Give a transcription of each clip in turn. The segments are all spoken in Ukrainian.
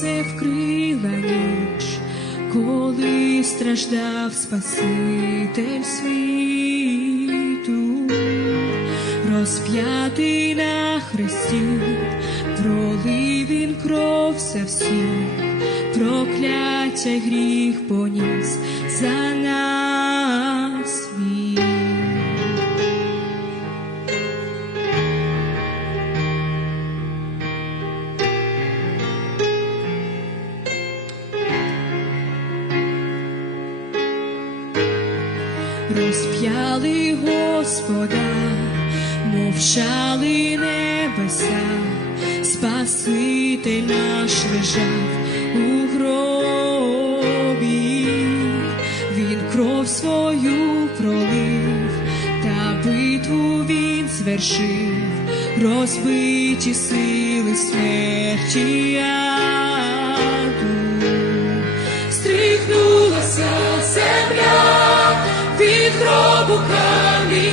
сонце вкрила ніч, коли страждав Спаситель світу, розп'ятий на хресті, пролив він кров за всіх, прокляття гріх поніс за нас розп'яли Господа, мовчали небеса, Спаситель наш лежав у гробі, він кров свою пролив, та битву він звершив, розбиті сили смерті. Гробу камінь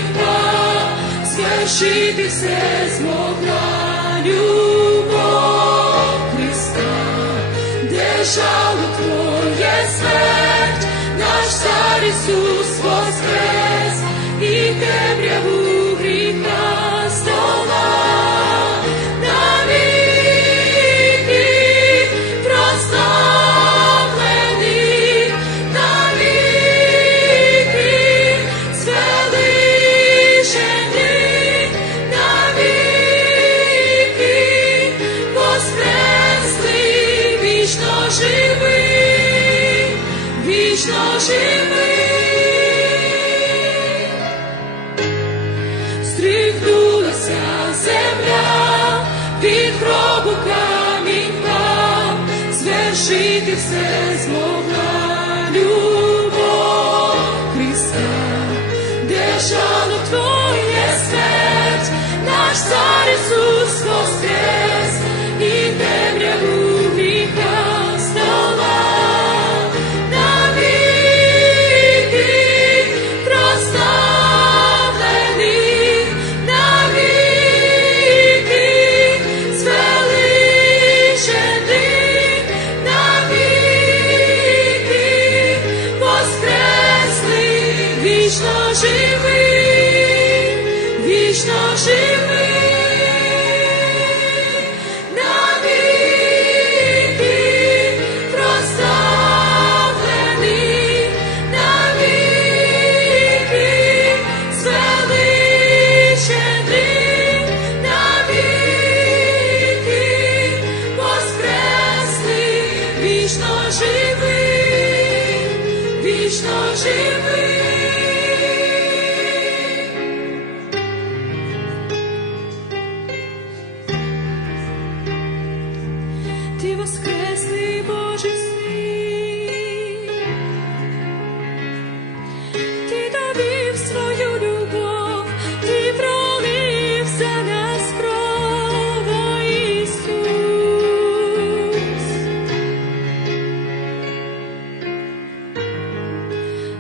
звершити все змогла. Любов Христа, де жало твоє смерть, наш цар Ісус воскрес, і темряву вічно живи, Стрихнулася земля, від гробу камінька, звершити все змогла любов Христа, де жало твоє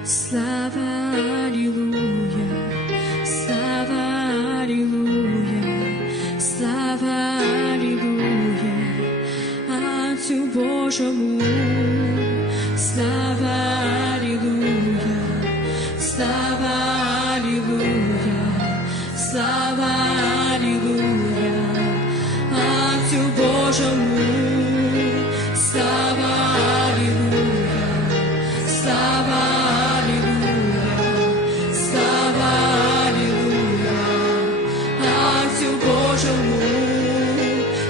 Слава Алілуя, слава Алілуя, слава Алілуя, Отцю Божому, слава Алілуя, слава Алілуя, слава Алілуя, Отцю Божому,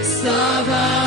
Salvador.